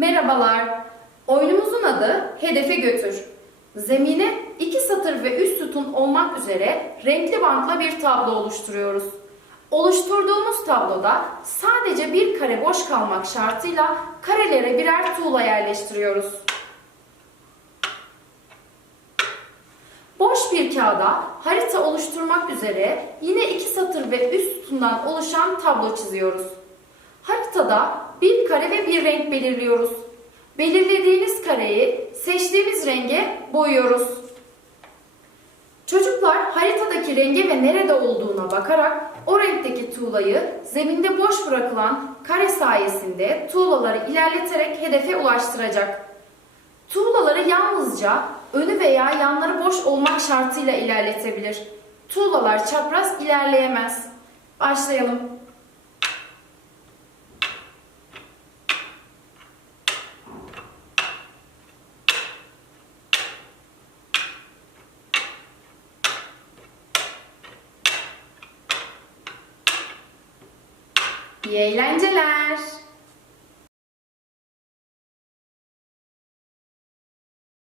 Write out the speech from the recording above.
Merhabalar. Oyunumuzun adı Hedefe Götür. Zemine iki satır ve üst sütun olmak üzere renkli bantla bir tablo oluşturuyoruz. Oluşturduğumuz tabloda sadece bir kare boş kalmak şartıyla karelere birer tuğla yerleştiriyoruz. Boş bir kağıda harita oluşturmak üzere yine iki satır ve üst sütundan oluşan tablo çiziyoruz. Haritada kare ve bir renk belirliyoruz. Belirlediğimiz kareyi seçtiğimiz renge boyuyoruz. Çocuklar haritadaki renge ve nerede olduğuna bakarak o renkteki tuğlayı zeminde boş bırakılan kare sayesinde tuğlaları ilerleterek hedefe ulaştıracak. Tuğlaları yalnızca önü veya yanları boş olmak şartıyla ilerletebilir. Tuğlalar çapraz ilerleyemez. Başlayalım. İyi eğlenceler.